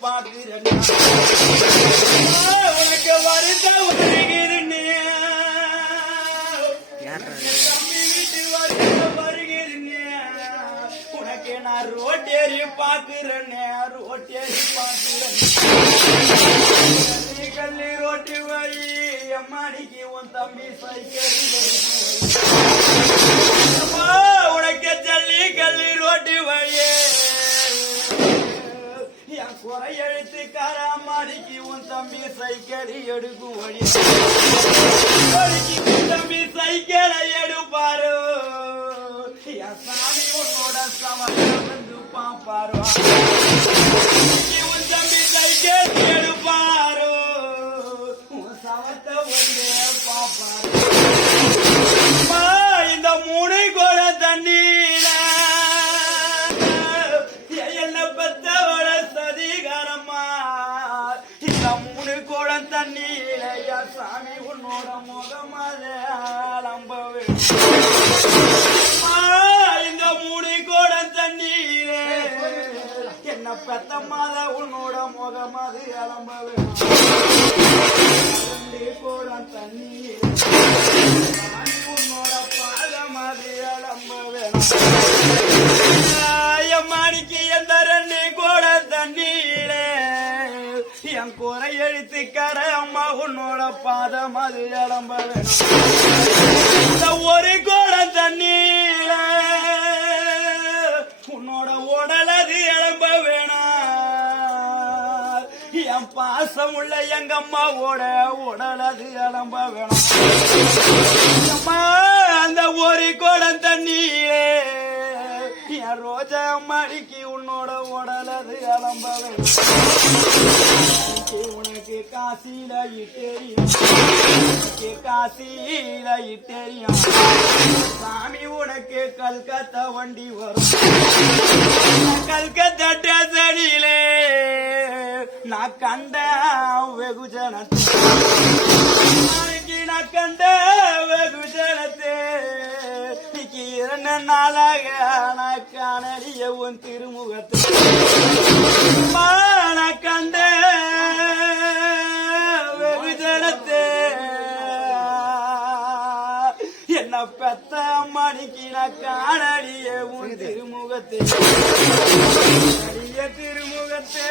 பாக்குறேன் உனக்கு வருத்த வருகிறேன்னு தம்பி வீட்டு வருகிறேன்னு உனக்கு நான் ரோட்டேறி பாக்குறேன்னு ரோட்டேறி பாக்குறேன் கல்லி ரோட்டி வழி எம்மாடிக்கு உன் தம்பி சைக்கிள் உனக்கு ஜல்லி கல்லி ரோட்டி வழியே என் குறை எழுத்து காராமாடிக்கு உன் தம்பி சைக்கிள் எடுக்கும் வழி தம்பி சைக்கிளை எடுப்பாரு என் சாமி உன்னோட சவால் வந்து பாப்பாரு உன் தம்பி சைக்கிள் எடுப்பாரு உன் சவத்தை வந்து பாப்பாரு இந்த மூணு கோட தண்ணீர என்ன பெத்தவள சதிகாரம்மா இந்த மூணு கோட தண்ணீர சாமி உன்னோட முகமதம்பவே இந்த மூணு கோட தண்ணீர என்ன பெத்த மாத உன்னோட முகமது அலம்பவே கோட தண்ணீர் உன்னோட பாதமது அலம்பவே மாணிக்கு எந்த ரெண்டு கோட தண்ணீரே என் குறை எழுத்துக்கார அம்மா உன்னோட பாதம் அது அலம்ப வேணும் ஒரு கோட தண்ணீர உன்னோட உடல் அது அலம்ப வேணும் என் பாசம் உள்ள எங்க அம்மாவோட உடல் அது அலம்ப வேணும் அம்மா அந்த ஒரு கோட தண்ணீரே என் ரோஜா மடிக்கு உன்னோட உடல் அது அலம்ப வேணும் உனக்கு காசில தெரியும் காசில தெரியும் சாமி உனக்கு கல்கத்தா வண்டி வரும் கல்கத்தா ஸ்டேஷனிலே நான் கண்ட வெகுஜனத்தை நான் கண்ட வெகுஜனத்தை இரண்டு நாளாக நான் காணறிய உன் திருமுகத்தை நான் கண்ட வெகுஜனத்தை என்ன பெத்த மணிக்கு நான் காணறிய உன் திருமுகத்தை திருமுகத்தை